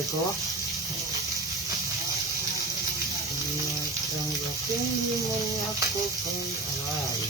Aray ko. Tanggapin di mo niya ako kung aray.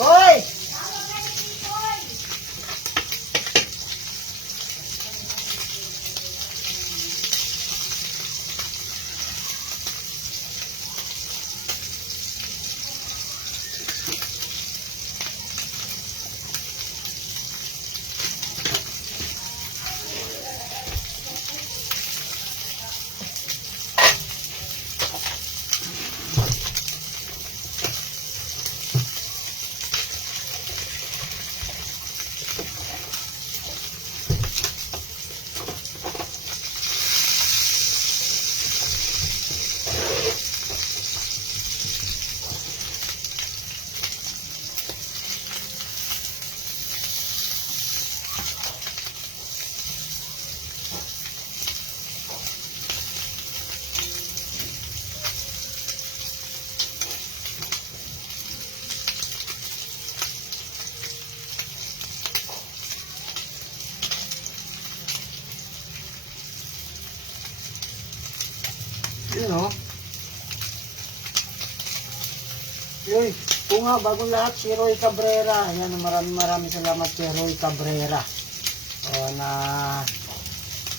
Hoy! Yun o. Yun. Kung nga, bagong lahat, si Roy Cabrera. Ayan, maraming salamat kay Roy Cabrera. Na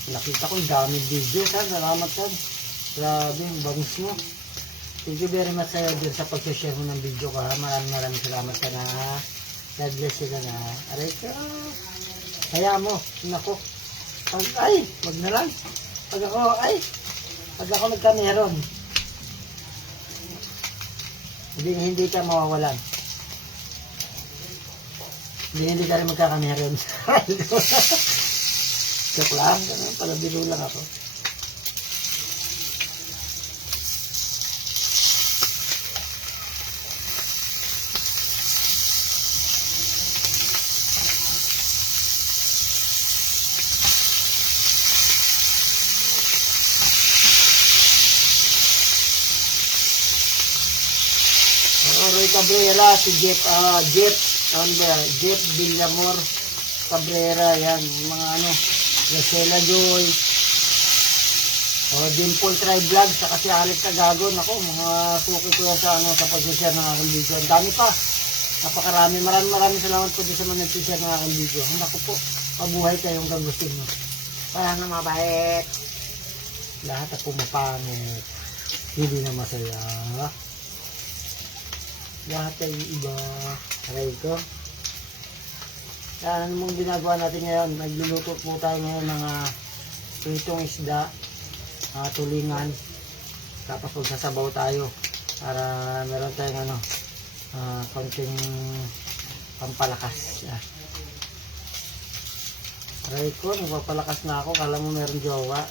nakita ko, daming video. Salamat sir. Grabe, bangus mo. Thank you very much sa'yo dun sa pag-share mo ng video ka. Maraming salamat ka na. God bless you ka na. Aray ka. Kaya mo, nako. Ay, wag na lang. Pag ako nagkameron, hindi ka mawawalan. Hindi ka rin magkakameron. Joke lang, palabiro lang ako. Roy Cabrera, si Jeff Villamor Cabrera, yan, mga Rosela Joy, Dimple Try Vlog, saka si Alex Cagagon, ako, mga suki ko yan sa pag-share ng aking video. Ang dami pa, napakarami, maraming salamat po din sa mga nag-share ng aking video. Naku po, mabuhay kayong gagustin mo. Kaya nga mabait, lahat at pumapangit, hindi na masaya. Lahat ay iba. Aray ko. Yan, ano mong ginagawa natin ngayon? Nagluluto po tayo ngayon ng pritong isda, tulingan. Tapos magsasabaw tayo para meron tayong konting pampalakas. Yan. Aray ko, nagpapalakas na ako. Kala mo meron jowa.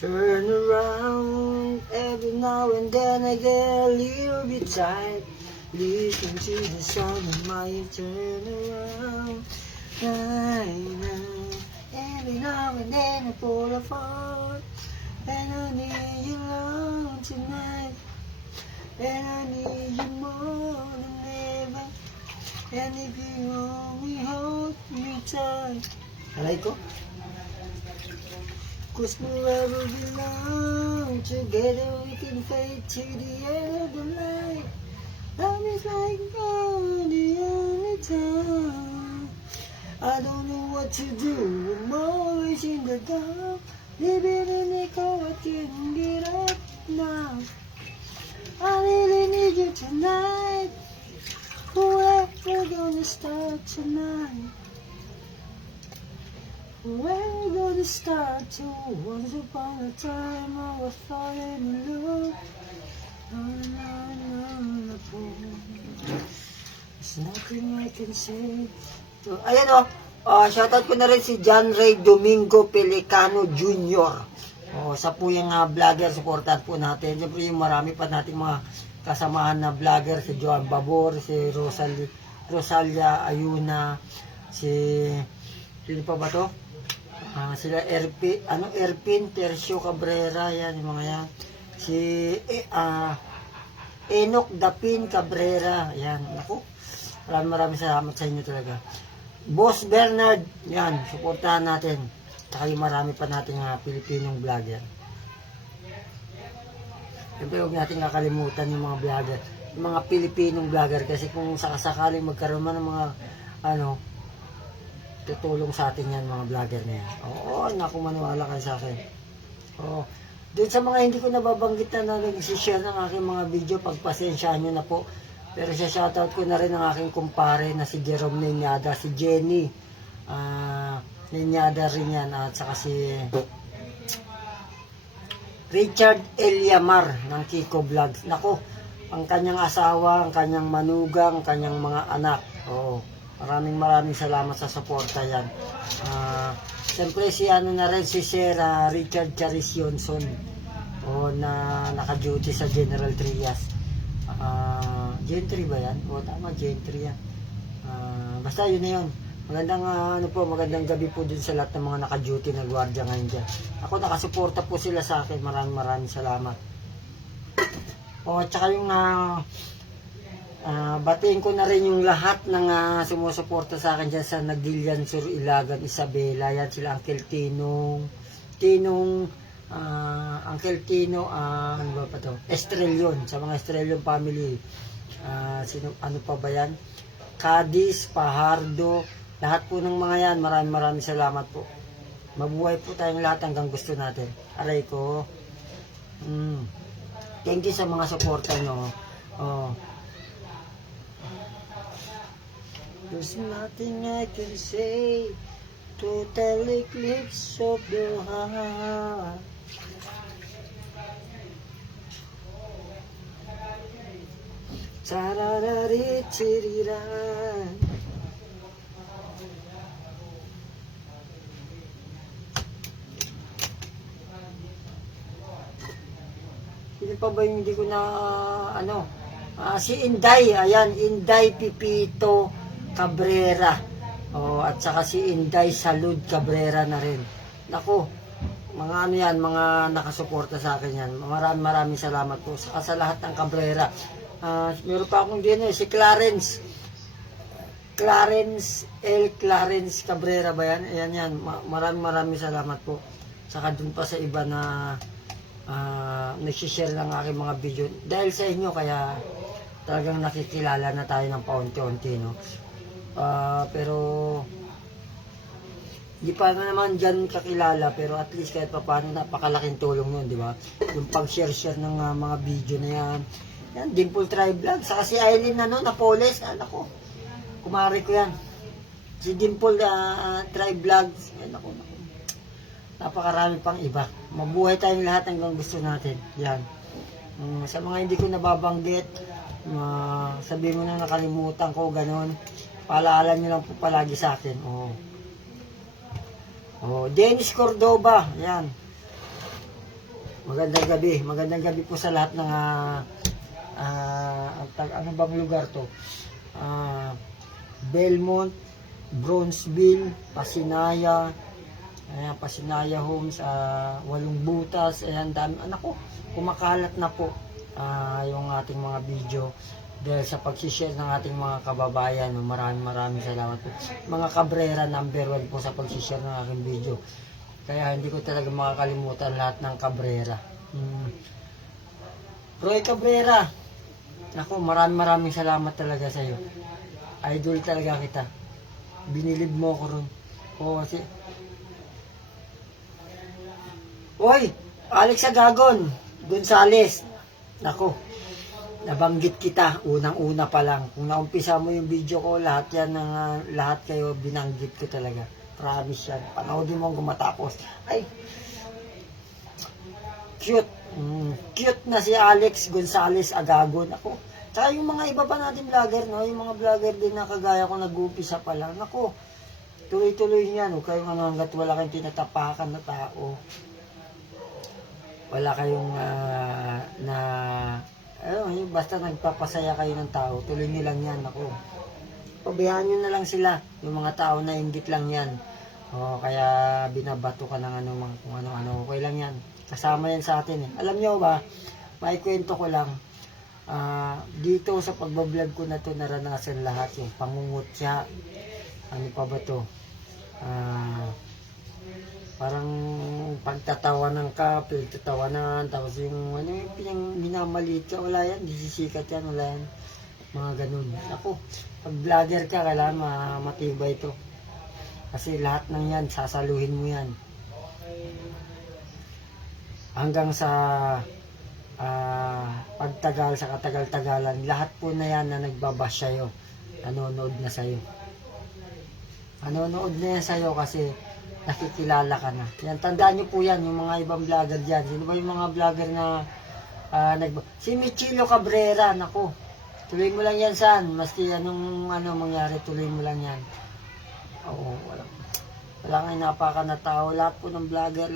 Turn around, every now and then I get a little bit tired. Listen to the sound of my turn around. Every now and then I fall apart. And I need you long tonight. And I need you more than ever. And if you only hold me tight. Alay ko? Cause forever belong. Together we can fade to the end of the night. Love is like gold, the only time. I don't know what to do. I'm always in the dark. Living in the cold, I can't get up now. I really need you tonight. Where we're gonna start tonight? Where we gonna start to? Once upon a time I was falling in love. There's nothing I can say. So, ayan o. Shoutout ko na rin si John Ray Domingo Pelicano Jr. Sa po yung vlogger, supportan po natin. Siyempre yung marami pa nating mga kasamahan na vlogger, si Joan Babor, si Rosalia Ayuna, sino pa ba to? Sila Erpin Tercio Cabrera, yan yung mga yan. Si Enoch Dapin Cabrera, yan. Naku, maraming salamat sa inyo talaga. Boss Bernard, yan, suportahan natin. Saka yung marami pa nating Pilipinong vlogger. Siyempre huwag natin kakalimutan yung mga vlogger, yung mga Pilipinong vlogger, kasi kung sakasakaling magkaroon man ng mga tutulong sa atin yan, mga vlogger na yan. Oo, naku, maniwala kayo sa akin. Oo. Doon sa mga hindi ko nababanggit na nag-share ng aking mga video, pagpasensyaan nyo na po. Pero sa shoutout ko na rin ang aking kumpare na si Jerome Ninyada, si Jenny Ninyada rin yan, at saka si Richard Eliamar ng Kiko Vlogs. Nako, ang kanyang asawa, ang kanyang manugang, ang kanyang mga anak. Oo, maraming salamat sa suporta yan. Siyempre si na rin si Sir Richard Charis Yonson, na naka-duty sa General Trias. Gentry ba yan? Tama, Gentry yan. Basta yun na yun. Magandang gabi po dun sa lahat ng mga naka-duty na gwardiya ngayon dyan. Ako, nakasuporta po sila sa akin. Maraming salamat. Tsaka yung batiin ko na rin yung lahat ng sumusuporta sa akin dyan sa Nagdilian Sur, Ilagan, Isabela. Yan sila Uncle Uncle Tino, ano ba pa to? Estrellion, sa mga Estrellion family. Ano pa ba yan? Cadiz, Pahardo, lahat po ng mga yan, maraming salamat po. Mabuhay po tayong lahat hanggang gusto natin. Aray ko. Thank you sa mga suporta nyo. There's nothing I can say. Total eclipse of the heart. Sararari chiriran. Sino pa ba yung hindi ko na si Inday, ayan, Inday Pipito Cabrera. At saka si Inday Salud Cabrera na rin. Naku, mga yan, mga nakasuporta sa akin yan. Maraming salamat po sa lahat ng Cabrera. Meron pa akong din si Clarence Cabrera ba yan? Ayan yan, maraming salamat po. Saka dun pa sa iba na nagsishare ng aking mga video. Dahil sa inyo, kaya talagang nakikilala na tayo ng paunti-unti, no? Pero hindi pa naman dyan kakilala, pero at least kahit pa paano napakalaking tulong yun, di ba? Yung pag-share ng mga video na yan. Yan, Dimple Tribe Vlog. Saka si Aileen Napoles, ko, kumari ko yan. Si Dimple Tribe Vlog. Naku. Napakarami pang iba. Mabuhay tayong lahat hanggang gusto natin. Yan. Sa mga hindi ko nababanggit, sabihin mo na nakalimutan ko, ganon. Paalala nyo lang po palagi sa akin. Dennis Cordoba. Yan. Magandang gabi po sa lahat ng ano bang lugar to? Belmont, Bronzeville, Pasinaya, Pasinaya Homes, Walong Butas, ayan, dami. Anak ko, kumakalat na po yung ating mga video. dahil sa pag-share ng ating mga kababayan. Maraming salamat po. Mga Cabrera, number 1 po sa pag-share ng aking video. Kaya hindi ko talaga makakalimutan lahat ng Cabrera. Roy Cabrera, ako maraming salamat talaga sa iyo. Idol talaga kita. Binilib mo ko ron. Oo, kasi Hoy, Alex Agagon, Gonzales. Nako, nabanggit kita unang-una pa lang. Kung naumpisa mo yung video ko, lahat yan lahat kayo binanggit ko talaga. Promise yan. Panoodin mo kung matapos. Ay, cute. Cute na si Alex Gonzales Agagon. Ako, tsaka yung mga iba pa natin vlogger, no? Yung mga vlogger din na kagaya ko nag-uumpisa pa lang. Nako, tuloy-tuloy niyan. Huwag kayong hanggat wala kayong tinatapakan na tao. Wala kayong basta nagpapasaya kayo ng tao, tuloy nyo lang yan. Ako, pabayaan nyo na lang sila, yung mga tao na inggit lang yan. Kaya binabato ka ng kung ano, okay lang yan, kasama yan sa atin eh. Alam nyo ba, may kwento ko lang, dito sa pagbablog ko na to, naranasan lahat yung pangungutya, ano pa ba to, parang pagtatawanan ka, pinagtatawanan, tapos yung yung minamaliit ka, wala yan, disisikat yan, wala yan, mga ganun. Ako, pag vlogger ka, kailangan matibay ito. Kasi lahat ng yan, sasaluhin mo yan. Hanggang sa pagtagal, sa katagal-tagalan, lahat po na yan na nagbabash sa'yo, nanonood na sa'yo. Nanonood na yan sa'yo kasi nakikilala ka na. Yan, tandaan nyo po yan, yung mga ibang vlogger dyan. Sino ba yung mga vlogger na si Michilo Cabrera, naku, tuloy mo lang yan, San. Maski anong mangyari, tuloy mo lang yan. Oo, wala kang napaka na tao. Lahat po ng vlogger,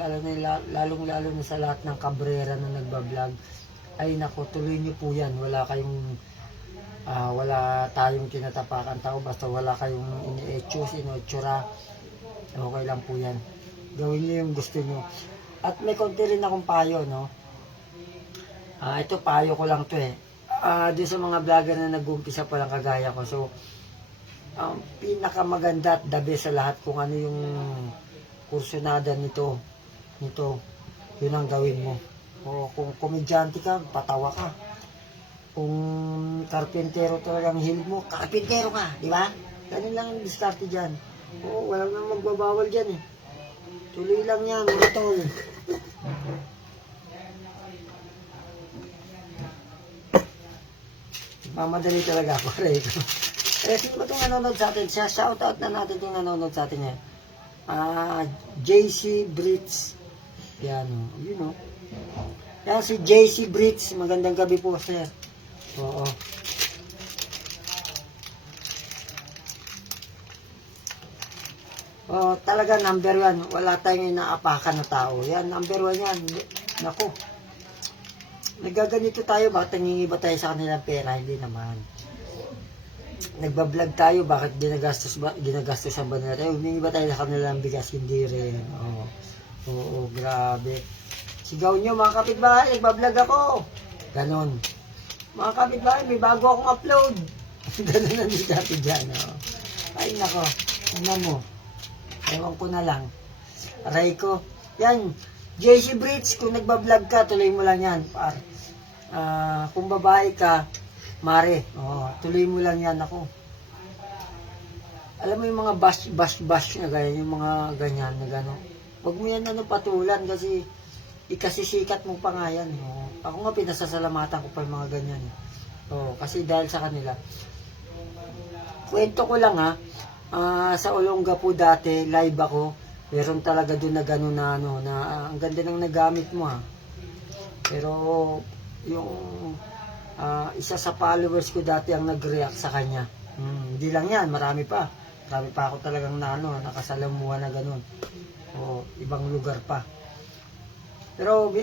lalong-lalo na sa lahat ng Cabrera na nagbablog, ay naku, tuloy nyo po yan. Wala tayong tinatapakan tao, basta wala kayong inoetsura. Okay lang po yan. Gawin nyo yung gusto nyo. At may konti rin akong payo, no? Ito, payo ko lang to eh. Doon sa mga vlogger na nag-umpisa pa lang kagaya ko. So, pinakamaganda at the best sa lahat kung ano yung kursunada nito, yun ang gawin mo. O kung komedyante ka, patawa ka. Kung karpentero talagang hilig mo, karpentero ka, di ba? Ganun lang ang diskarte dyan. Oo, walang nang magbabawal dyan eh. Tuloy lang yan, mga tol. Mamadali talaga ako, pare. Sino ba itong nanonood sa atin? Shoutout na natin itong nanonood sa atin eh. JC Brits. Yan o. Yun o. Yan si JC Brits. Magandang gabi po, sir. Oo. Talaga number 1. Wala tayong inaapakan na tao. Yan, number 1 yan. Naku. Nagaganito tayo, bakit nangingiba tayo sa kanilang pera? Hindi naman. Nagbablog tayo, bakit ginagastos ang ba nila tayo? Humingi ba tayo sa kanilang bigas? Hindi rin. Oo, grabe. Sigaw nyo, mga kapitbahay, nagbablog ako. Ganon. Mga kapitbahay, may bago akong upload. Ganon ang dati dyan. Ay, nako. Ano mo? Ewan ko na lang. Aray ko. Yan. JC Brits, kung nagbablog ka, tuloy mo lang yan. Kung babae ka, Mare, tuloy mo lang yan. Ako. Alam mo yung mga bash na ganyan, yung mga ganyan na gano'n. Huwag mo yan patulan kasi ikasisikat mo pa nga yan. Ako nga pinasasalamatan ko pa yung mga ganyan. Kasi dahil sa kanila. Kwento ko lang sa Olonga po dati, live ako. Meron talaga doon na gano'n na ang ganda ng nagamit mo Pero yung isa sa followers ko dati ang nag-react sa kanya. Hindi lang yan, marami pa ako talagang nakasalamuha na gano'n. Ibang lugar pa. Pero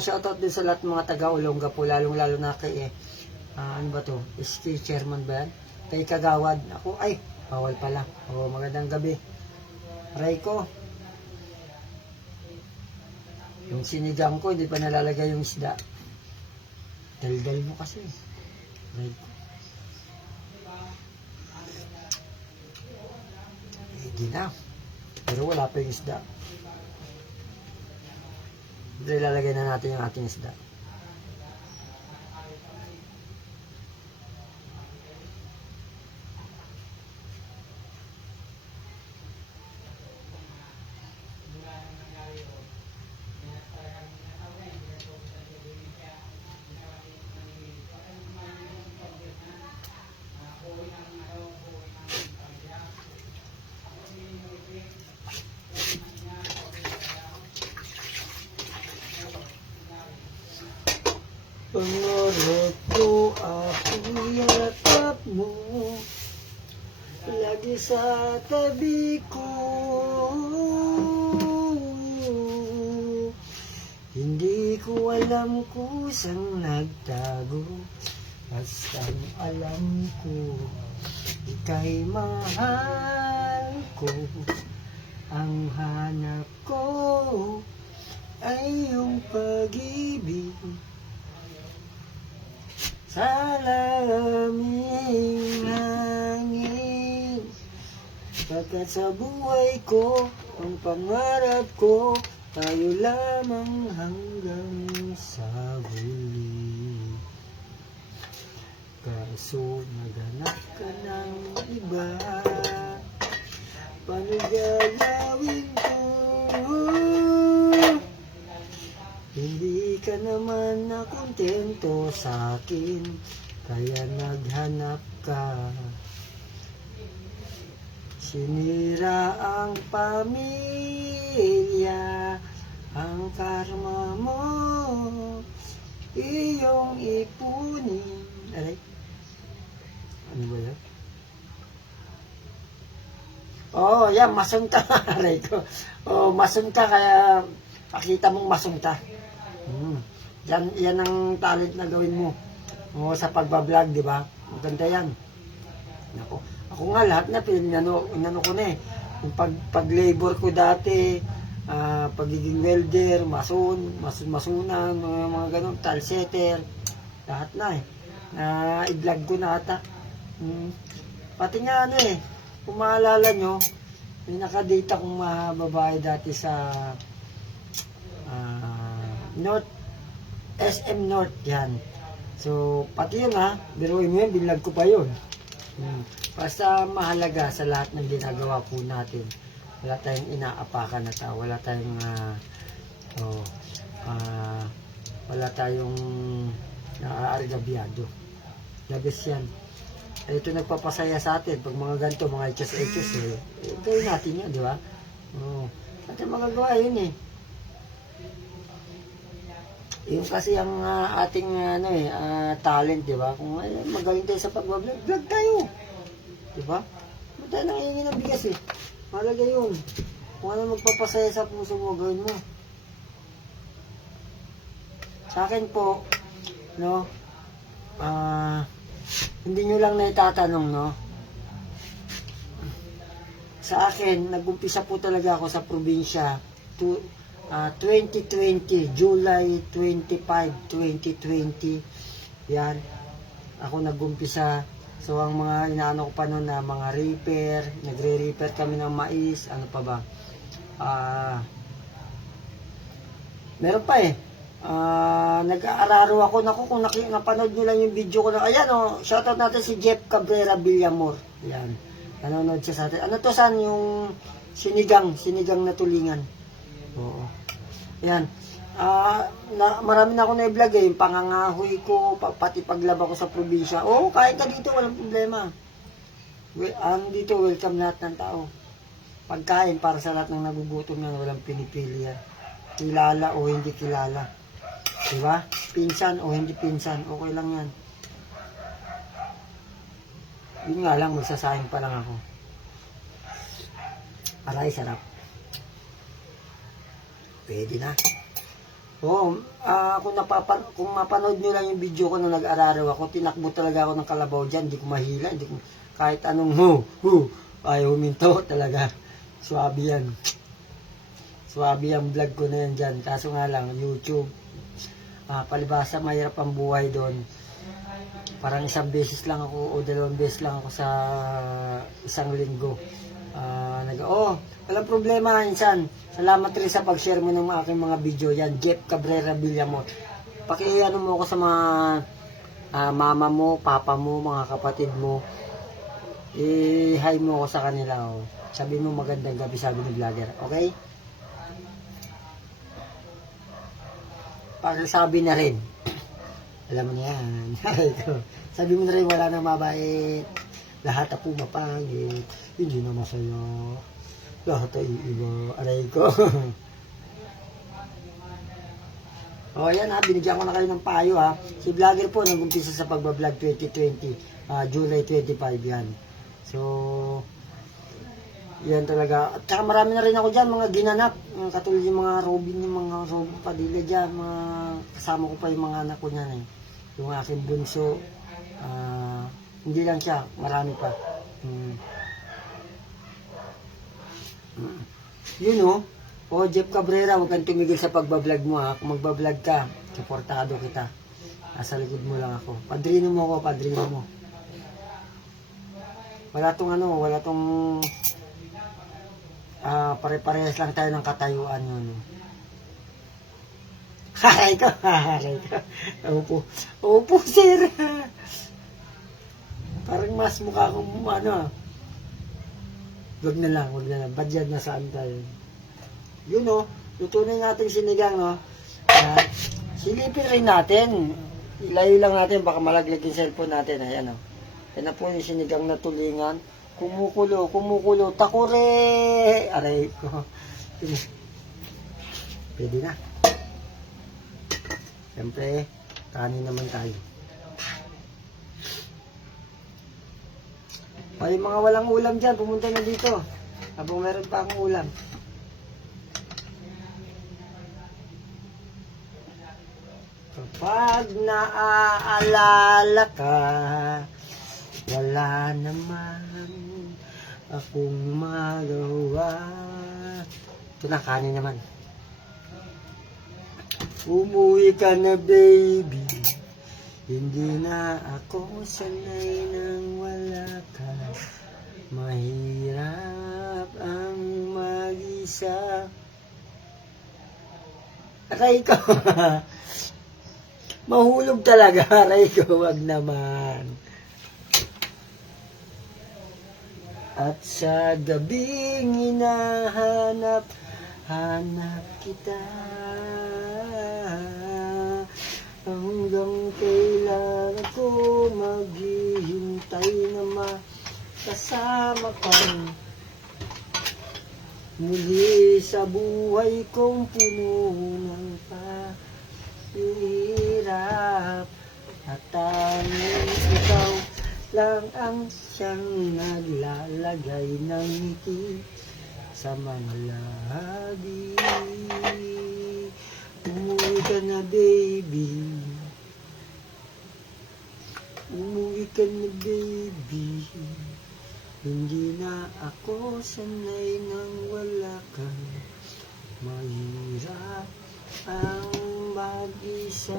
shoutout din sa lahat mga taga Olonga po, lalong-lalo na kay ano ba to? SK chairman ba yan? Kay Kagawad. Ako, ay, bawal pala. Magandang gabi. Aray ko. Yung sinigang ko, hindi pa nalalagay yung isda. Daldal mo kasi. Aray ko. Pwede na. Pero wala pa yung isda. Ilalagay na natin yung ating isda. Pangarap ko ako'y yakap mo, lagi sa tabi ko. Hindi ko alam kung saan nagtago, basta'ng alam ko ika'y mahal ko. Ang hanap ko ay iyong pag-ibig sa laming hangin. Pagkat sa buhay ko, ang pangarap ko, tayo lamang hanggang sa huli. Kaso naghanap ka ng iba, paano galawin ko? Hindi ka naman na kontento sa akin, kaya naghanap ka. Sinira ang pamilya, ang karma mo, iyong ipunin. Aray? Ano ba yan? Oh, yan, masun ka. Aray ko. Oh, masun ka, kaya pakita mong masun ka. Yan ang talent na gawin mo. O, sa pagbablog, di ba? Maganda yan. Ako nga lahat na inano ko na eh. Yung pag-labor ko dati, pagiging welder, masunan, mga ganun, tile setter, lahat na eh. I-vlog ko na ata. Pati nga ano eh, kung maalala nyo, may nakadata kong mga babae dati sa SM North yan. So, pati yun biruin mo yun, binlag ko pa yun. Basta mahalaga sa lahat ng ginagawa po natin. Wala tayong inaapakan na tao, wala tayong wala tayong naaargabyado. Labis yan. Ito nagpapasaya sa atin. Pag mga ganito, mga hs gawin natin yan, di ba? Natin magagawa yun eh. Yung kasi ang ating talent, di ba? Kung magaling tayo sa pag-vlog, vlog tayo. Di ba? Hindi tayo nangihingi ng bigas eh. Malaga yun. Kung ano magpapasaya sa puso mo, gawin mo. Sa akin po, no, hindi nyo lang naitatanong, no? Sa akin, nag-umpisa po talaga ako sa probinsya 2020, July 25, 2020. Yan. Ako nag-umpisa. So, ang mga inaano ko pa noon na mga reaper, nagre-reaper kami ng mais, ano pa ba? Meron pa eh. Nag-aararo ako. Naku, kung napanood nyo lang yung video ko na, ayan shoutout natin si Jeff Cabrera Villamor. Yan. Nanonood siya sa atin. Ano to, san? Yung sinigang na tulingan. Oo. Yan. Marami na ako na-vlog eh. Yung pangangahoy ko, pati paglaba ko sa probinsya. Oo, kahit ka dito, walang problema. Dito, welcome lahat ng tao. Pagkain para sa lahat ng nagugutom yan, walang pinipili yan. Kilala o hindi kilala. Diba? Pinsan o hindi pinsan, okay lang yan. Yun nga lang, magsasayang pa lang ako. Aray, sarap. Pwede na. Oo, kung mapanood nyo lang yung video ko na nag-araraw ako, tinakbo talaga ako ng kalabaw dyan, hindi ko mahila, kahit anong ay huminto talaga. Swabe yan. Swabe ang vlog ko na yan dyan. Kaso nga lang, YouTube, palibasa mahirap ang buhay doon. Parang isang beses lang ako o 2 beses lang ako sa isang linggo. Walang problema, insan. Salamat rin sa pag-share mo ng aking mga video yan. Jeff Cabrera Villamor. Paki-ano mo ako sa mga mama mo, papa mo, mga kapatid mo. I-hi mo ako sa kanila. Oh. Sabi mo magandang gabi, sabi ni vlogger. Okay? Pakisabi na rin. Alam mo na yan. Sabi mo na rin, wala nang mabait. Lahat na po mapangit. Hindi na masaya. Lahat ay iba. Aray ko. O yan ha, binigyan ko na kayo ng payo ha. Si vlogger po nag-umpisa sa pagbablog 2020. July 25 yan. So, yan talaga. At saka marami na rin ako dyan, mga ginanap. Katulad yung mga Robin, yung mga Robin Padilla dyan. Mga kasama ko pa yung mga anak ko niyan eh. Yung aking bunso. Hindi lang siya, marami pa. Yun o, Jeff Cabrera, huwag kang tumigil sa pagbablog mo ha. Kung magbablog ka, supportado kita. Nasa likod mo lang ako. Padrino mo ako, padrino mo. Wala tong pare-parehas lang tayo ng katayuan yun. Haray ka. Opo, sir. Parang mas mukha akong Wag na lang. Badyad na saan tayo. Yun luto na natin sinigang silipin rin natin. Ilayo lang natin, baka malaglag yung cellphone natin. Ayan Yan na po yung sinigang na tulingan. Kumukulo, takure! Aray ko. Pwede na. Siyempre, kanin naman tayo. Yung mga walang ulam dyan, pumunta na dito. Habang meron pa akong ulam. Kapag naaalala ka, wala naman akong magawa. Ito na, kanin naman. Umuwi ka na, baby. Hindi na ako sanay nang wala ka. Mahirap ang mag-isa. Aray ko. Mahulog talaga. Aray ko, wag naman. At sa gabing hinahanap kita. Hanggang kailan ko maghihintay na makasama ka muli sa buhay kong puno ng pahirap. At tanging ikaw lang ang siyang naglalagay ng ngiti sa mga labi. Umuwi ka na, baby. Umuwi ka na, baby. Hindi na ako sanay nang wala ka. Mahirap ang mag-isa.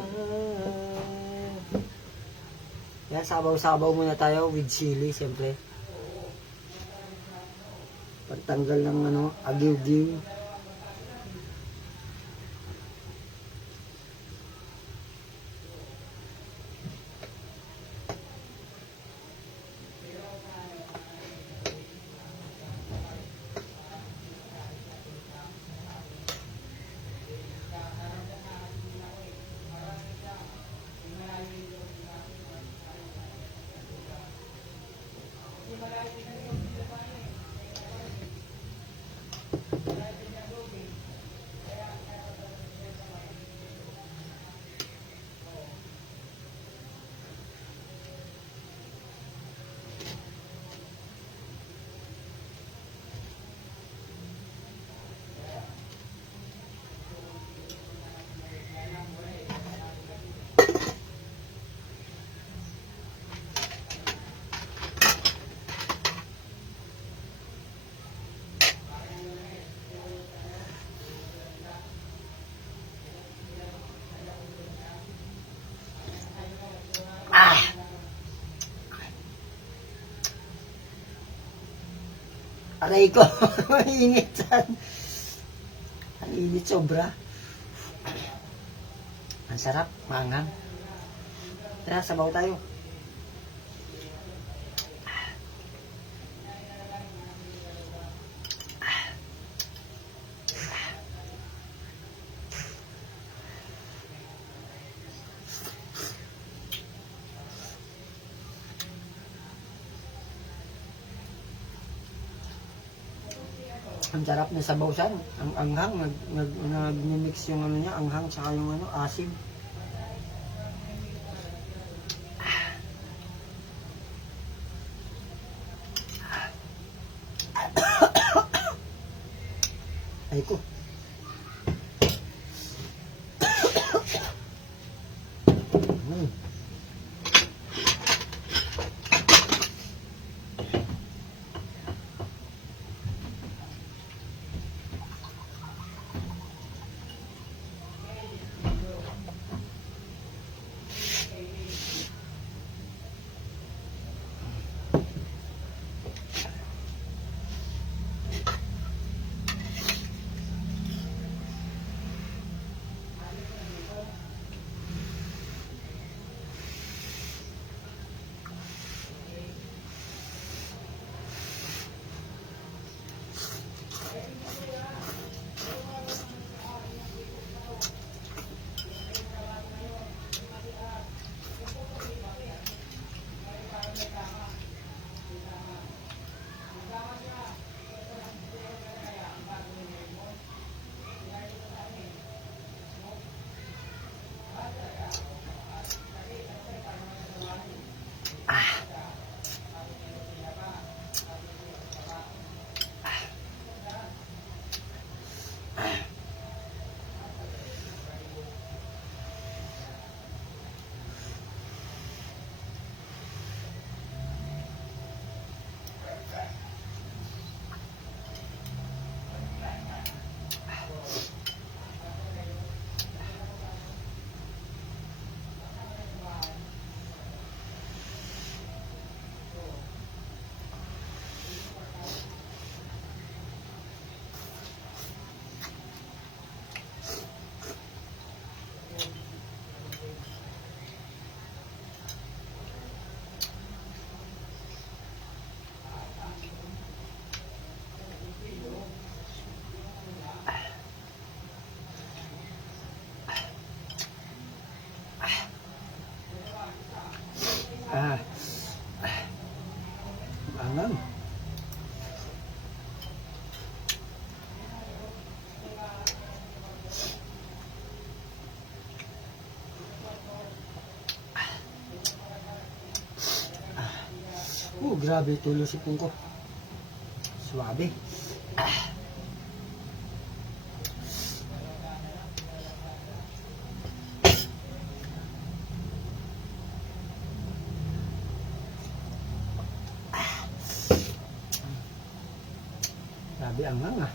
Yan, sabaw-sabaw muna tayo with chili, siyempre. Pagtanggal ng agiw-giw. Aray ko, mainit san. Ang init sobra. Ang sarap, maanghang. Tara, sabaw tayo. Ang sarap na sabaw siya. Ang anghang, nag-mix yung ano niya, anghang, saka yung ano, asim. Ay ko. Anghang. Grabe tulo si Pungko. Suwabe. Grabe anghang ah.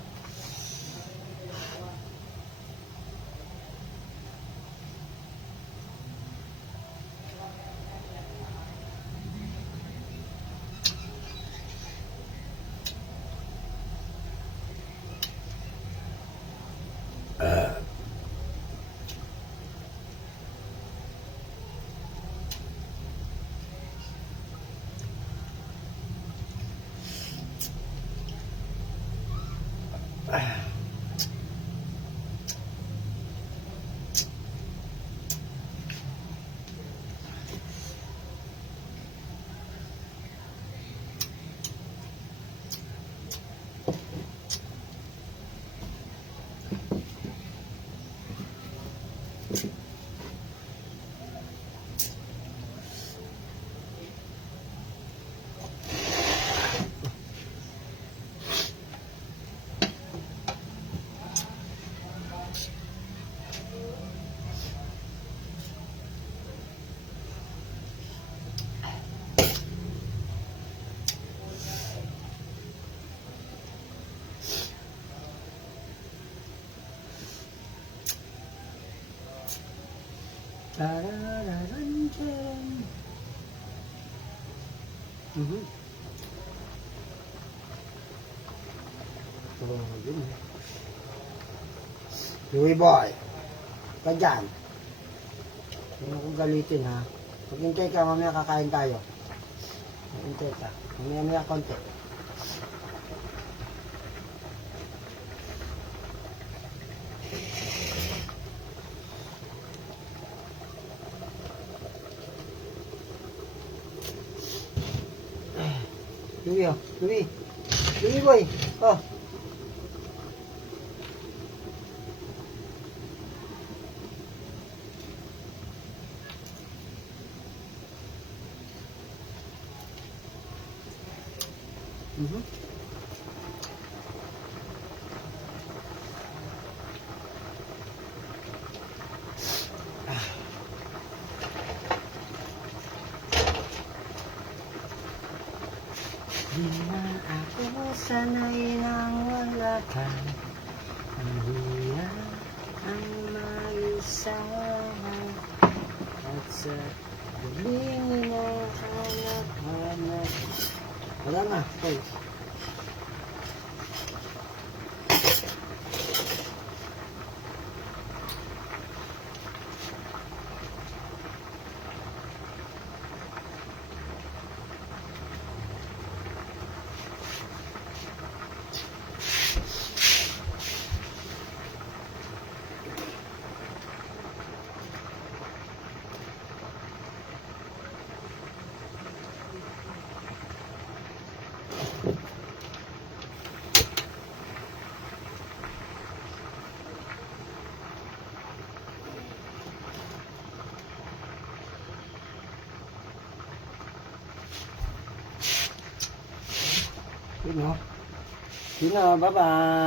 Oh, yun. Louie boy. Ka dyan. Huwag mo kong galitin ha. Maghintay ka, mamaya kakain tayo. Maghintay ka. Mamaya konti. Louie oh. Louie. Louie boy. Oh. Mhm. Di na ako sanay nang wala ka. Ang hirap ang mag-isama. At sa galing na hanap-hanap. Wala na, Toy. Yun o. Yun o, bye-bye.